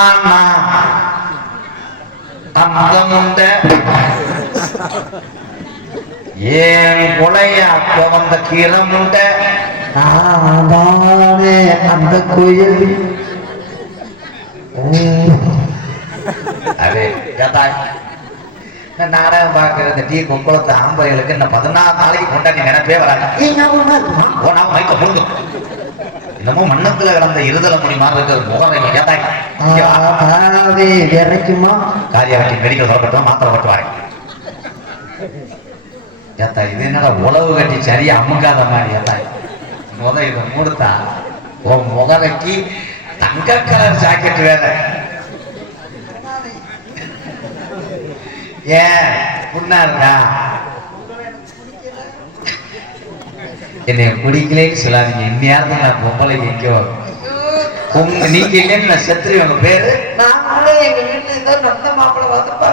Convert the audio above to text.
ஆமா அந்த முண்ட ஏன் கொலைய அப்ப வந்த கீரை முண்ட நானே அந்த கோயில் அதே நாடகம் பார்க்கறது டீ கொக்குளத்து ஆம்பளைகளுக்கு இந்த 14 நாளைக்கு கொண்டாடி நினைப்பே வராங்க. போனா மைக்க புரிந்து என்னமோ மண்ணத்துல கிடந்த இருதலை மணி மாதிரி இருக்கிறது முகம் கேட்டாங்க இறக்குமா காரியாவட்டி மெடிக்கல் வரப்பட்டோம் மாத்திரை பட்டு வரேன் ஏத்தா இது என்னடா உழவு கட்டி சரியா அமுக்காத மாதிரி ஏத்தா இதை மூடுத்தா உன் முகரைக்கு தங்க கலர் ஜாக்கெட் வேற ஏன் புண்ணா இருக்கா என்னை பிடிக்கலேன்னு சொல்லாதீங்க இன்னையாவது நான் பொம்பளை எங்கோ நீங்க இல்லைன்னு நான் செத்துருவேன். உங்க பேரு நான் எங்க வீட்டுல இருந்தா நல்ல மாப்பிள்ளை பார்த்துப்பா